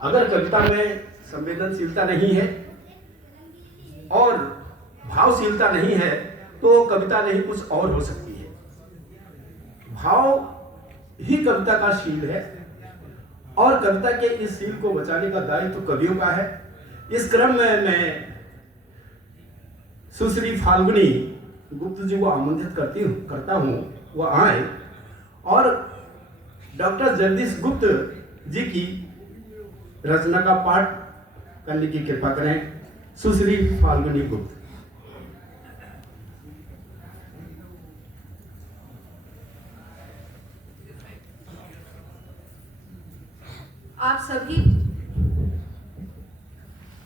अगर कविता में संवेदनशीलता नहीं है और भावशीलता नहीं है तो कविता नहीं कुछ और हो सकती है। भाव ही कविता का शील है और कविता के इस शील को बचाने का दायित्व तो कवियों का है। इस क्रम में मैं सुश्री फाल्गुनी गुप्त जी को आमंत्रित करता हूं, वो आए और डॉक्टर जगदीश गुप्त जी की रचना का पाठ करने की कृपा करें। सुश्री फाल्गुनी गुप्त।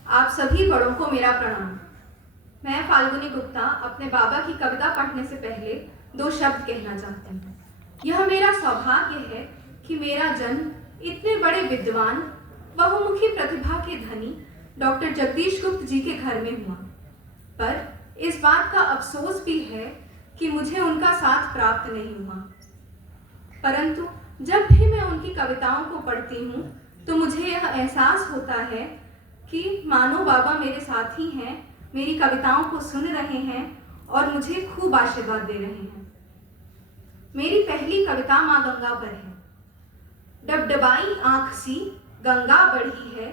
आप सभी बड़ों को मेरा प्रणाम। मैं फाल्गुनी गुप्ता अपने बाबा की कविता पढ़ने से पहले 2 शब्द कहना चाहती हूँ। यह मेरा सौभाग्य है कि मेरा जन्म इतने बड़े विद्वान बहुमुखी प्रतिभा के धनी डॉक्टर जगदीश गुप्त जी के घर में हुआ, पर इस बात का अफसोस भी है कि मुझे उनका साथ प्राप्त नहीं हुआ। परंतु जब भी मैं उनकी कविताओं को पढ़ती हूँ तो मुझे यह एहसास होता है कि मानो बाबा मेरे साथी हैं, मेरी कविताओं को सुन रहे हैं और मुझे खूब आशीर्वाद दे रहे हैं। मेरी पहली कविता माँ गंगा पर है। डबडबाई आंख सी गंगा बढ़ी है,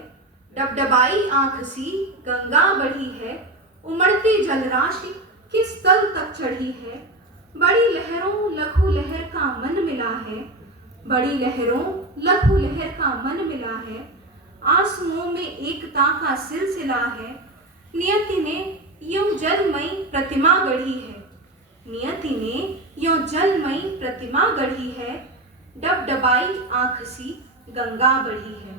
डबडबाई आंख सी गंगा बढ़ी है, उमड़ती जलराशि किस तल तक चढ़ी है, बड़ी लहरों लघु लहर का मन मिला है, बड़ी लहरों लघु लहर का मन मिला है, आंसुओं में एकता का सिलसिला है, नियति ने यूं जलमयी प्रतिमा गढ़ी है, नियति ने यूं जलमयी प्रतिमा गढ़ी है, डबडबाई आंख सी गंगा बढ़ी है।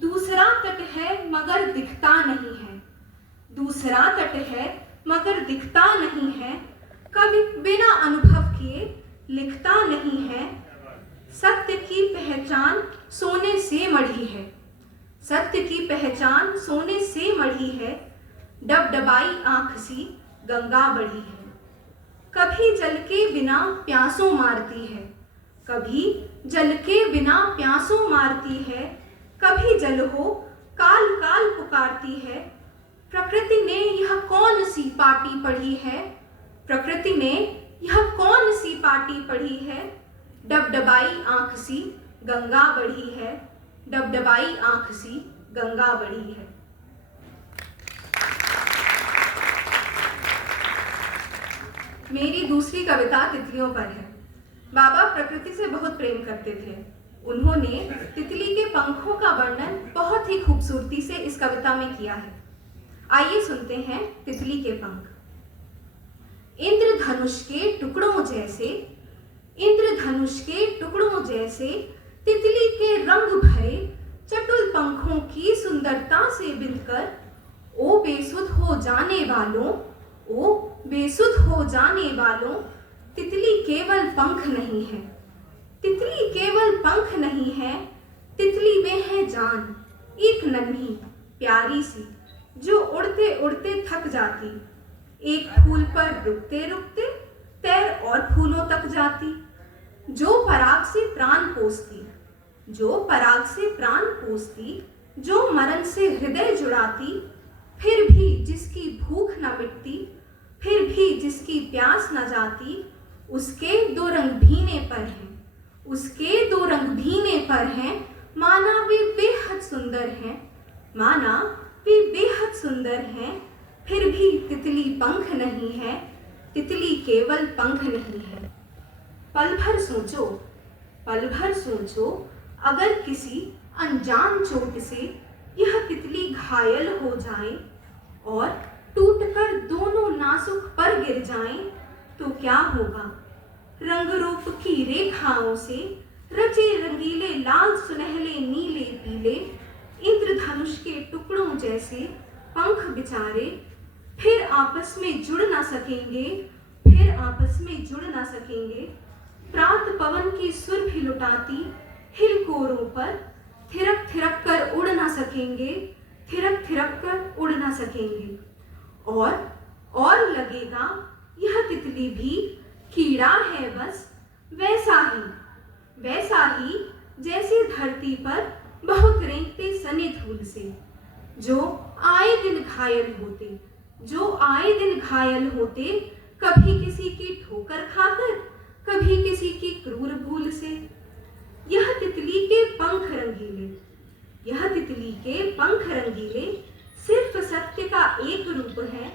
दूसरा तट है मगर दिखता नहीं है, दूसरा तट है मगर दिखता नहीं है, कभी बिना अनुभव किए लिखता नहीं है, सत्य की पहचान सोने से मढ़ी है, सत्य की पहचान सोने से मढ़ी है, डबडबाई आंख सी गंगा बढ़ी है। कभी जल के बिना प्यासों मारती है, कभी जल के बिना प्यासों मारती है, कभी जल हो काल काल पुकारती है, प्रकृति ने यह कौन सी पाटी पढ़ी है, प्रकृति ने यह कौन सी पाटी पढ़ी है, डबडबाई आंख सी गंगा बढ़ी है, डबडबाई आंख सी गंगा बढ़ी है। मेरी दूसरी कविता तितलियों पर है। बाबा प्रकृति से बहुत प्रेम करते थे। उन्होंने तितली के पंखों का वर्णन बहुत ही खूबसूरती से इस कविता में किया है। आइए सुनते हैं तितली के पंख। इंद्रधनुष के टुकड़ों जैसे, इंद्रधनुष के टुकड़ों जैसे, तितली के रंग भरे चटुल पंखों की सुंदरता से बिंदकर, ओ बेसुध हो जाने वालों, ओ बेसुध हो जाने वालों, तितली केवल पंख नहीं है, तितली केवल पंख नहीं है, तितली में है जान, एक नन्ही प्यारी सी जो उड़ते उड़ते थक जाती, एक फूल पर रुकते रुकते तैर और फूलों तक जाती, जो पराग से प्राण पोसती, जो पराग से प्राण पोसती, जो मरण से हृदय जुड़ाती, फिर भी जिसकी भूख न मिटती, फिर भी जिसकी प्यास न जाती, उसके 2 रंग भीने पर हैं, उसके 2 रंग भीने पर हैं, माना वे बेहद सुंदर हैं, माना वे बेहद सुंदर हैं, फिर भी तितली पंख नहीं है, तितली केवल पंख नहीं है। पल भर सोचो, पल भर सोचो, अगर किसी अनजान चोट से यह तितली घायल हो जाए और टूटकर दोनों नाजुक पर गिर जाएं, तो क्या होगा? रंग रूप की रेखाओं से रचे रंगीले लाल सुनहले नीले पीले इंद्रधनुष के टुकड़ों जैसे पंख बिचारे फिर आपस में जुड़ ना सकेंगे, फिर आपस में जुड़ ना सकेंगे। प्रात पवन की सुर भी लुटाती हिलकोरों पर थिरक थिरक कर उड़ ना सकेंगे, थिरक थिरक कर उड़ ना सकेंगे। और लगेगा यह तितली भी कीड़ा है बस वैसा ही जैसे धरती पर बहुत रेंगते सने धूल से। जो आए दिन घायल होते, जो आए दिन घायल होते, कभी किसी की ठोकर खाकर, कभी किसी की क्रूर भूल से। यह तितली के पंख रंगीले, यह तितली के पंख रंगीले, सिर्फ सत्य का एक रूप है,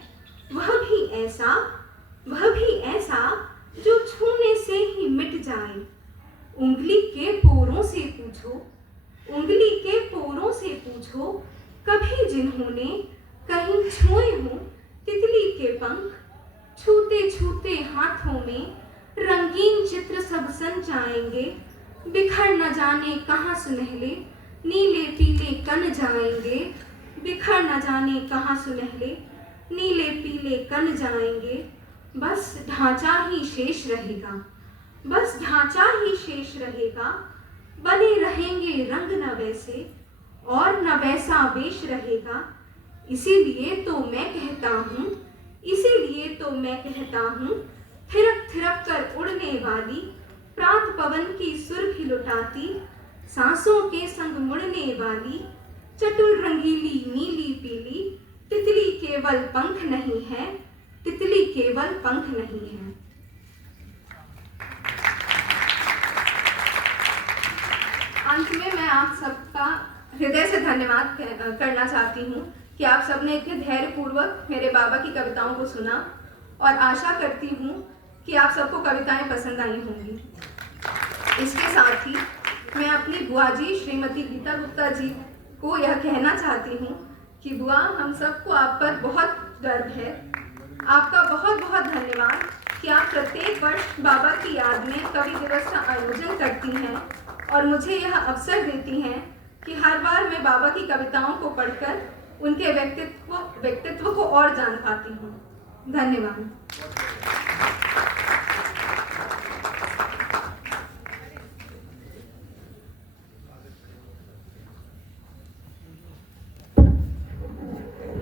वह भी ऐसा जो छूने से ही मिट जाए। उंगली के पोरों से पूछो, उंगली के पोरों से पूछो, कभी जिन्होंने कहीं छुए हों तितली के पंख। छूते छूते हाथों में रंगीन चित्र सब सन जाएंगे, बिखर न जाने कहाँ सुनहले नीले पीले कण जाएंगे, बिखर न जाने कहाँ सुनहले नीले पीले कण जाएंगे। बस ढांचा ही शेष रहेगा, बस ढांचा ही शेष रहेगा, बने रहेंगे रंग न वैसे और न वैसा वेश रहेगा। इसीलिए तो मैं कहता हूँ, इसीलिए तो मैं कहता हूँ, थिरक थिरक कर उड़ने वाली प्रात पवन की सुरभि लुटाती, सांसों के संग मुड़ने वाली चतुर रंगीली नीली पीली तितली केवल पंख नहीं है, तितली केवल पंख नहीं है। अंत में मैं आप सबका हृदय से धन्यवाद करना चाहती हूँ कि आप सबने इतने धैर्यपूर्वक मेरे बाबा की कविताओं को सुना, और आशा करती हूँ कि आप सबको कविताएं पसंद आई होंगी। इसके साथ ही मैं अपनी बुआ जी श्रीमती गीता गुप्ता जी को यह कहना चाहती हूँ कि बुआ, हम सबको आप पर बहुत गर्व है। आपका बहुत बहुत धन्यवाद कि आप प्रत्येक वर्ष बाबा की याद में कवि दिवस का आयोजन करती हैं और मुझे यह अवसर देती हैं कि हर बार मैं बाबा की कविताओं को पढ़कर उनके व्यक्तित्व को और जान पाती हूँ। धन्यवाद।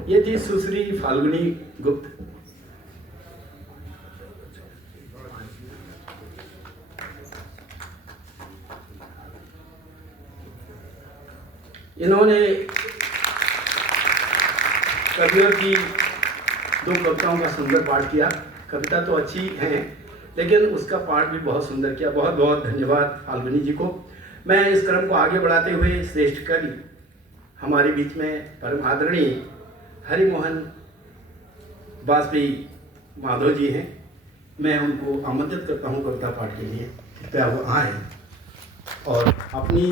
ये थी सुश्री फाल्गुनी गुप्त। इन्होंने कवियों की दो कविताओं का सुंदर पाठ किया। कविता तो अच्छी है लेकिन उसका पाठ भी बहुत सुंदर किया। बहुत बहुत धन्यवाद फाल्गुनी जी को। मैं इस क्रम को आगे बढ़ाते हुए श्रेष्ठ कवि हमारे बीच में परम आदरणीय हरिमोहन वाजपेयी माधव जी हैं। मैं उनको आमंत्रित करता हूं कविता पाठ के लिए। कृपया वो आए और अपनी